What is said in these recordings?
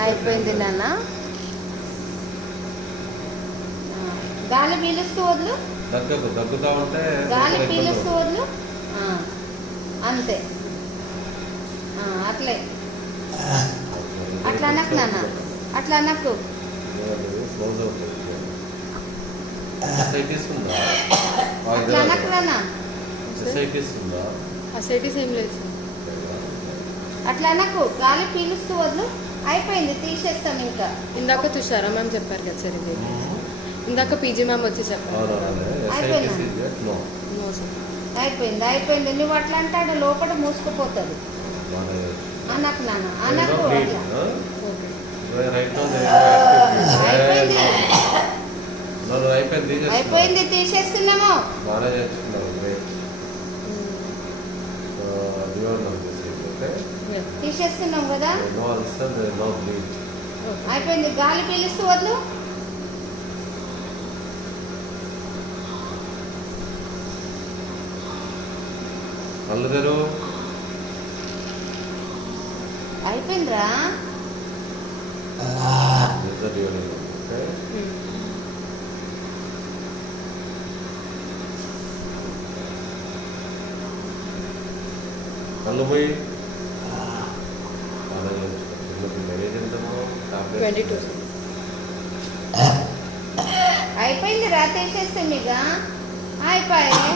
అయిపోయింది నాన్న. గాలి పీలుస్తూ వదులు, దగ్గుతా ఉంటే గాలి పీలుస్తూ వదులు. అంతే, అట్లే అట్లా అనకు నాన్న, అట్లా అనకు. అట్లా అనకు నాన్న. అసైటీస్ ఏం లేదు సార్. అట్లా అనకు, గాలి పీలుస్తూ వదులు. అయిపోయింది, తీసేస్తాం ఇంకా. ఇందాక తుషారా మ్యామ్ చెప్పారు కదా సార్, ఇది ఇందాక పీజీ మ్యామ్ వచ్చి చెప్పారు. No sir. అయిపోయింది అయిపోయింది. నువ్వు అట్లా అంటే ఆడ లోపల మూసుకుపోతుంది. అనకు నాన్న, అనకు. ఓకే. అయిపోయింది, తీసేస్తున్నాము. తీసేస్తున్నాం కదా. అయిపోయింది, గాలి పీలుస్తూ వదులు. అల్లుదేరు అయిపోయిందిరా. కళ్ళు పోయి 22. అయిపోయింది రా, తీసేస్తే మీక అయిపోయాయి.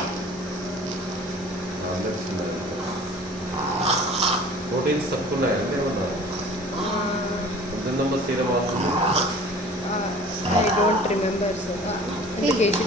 ప్రోటీన్స్ తక్కువ ఉన్నాయండి, ఏమన్నా serum I don't remember sir. KG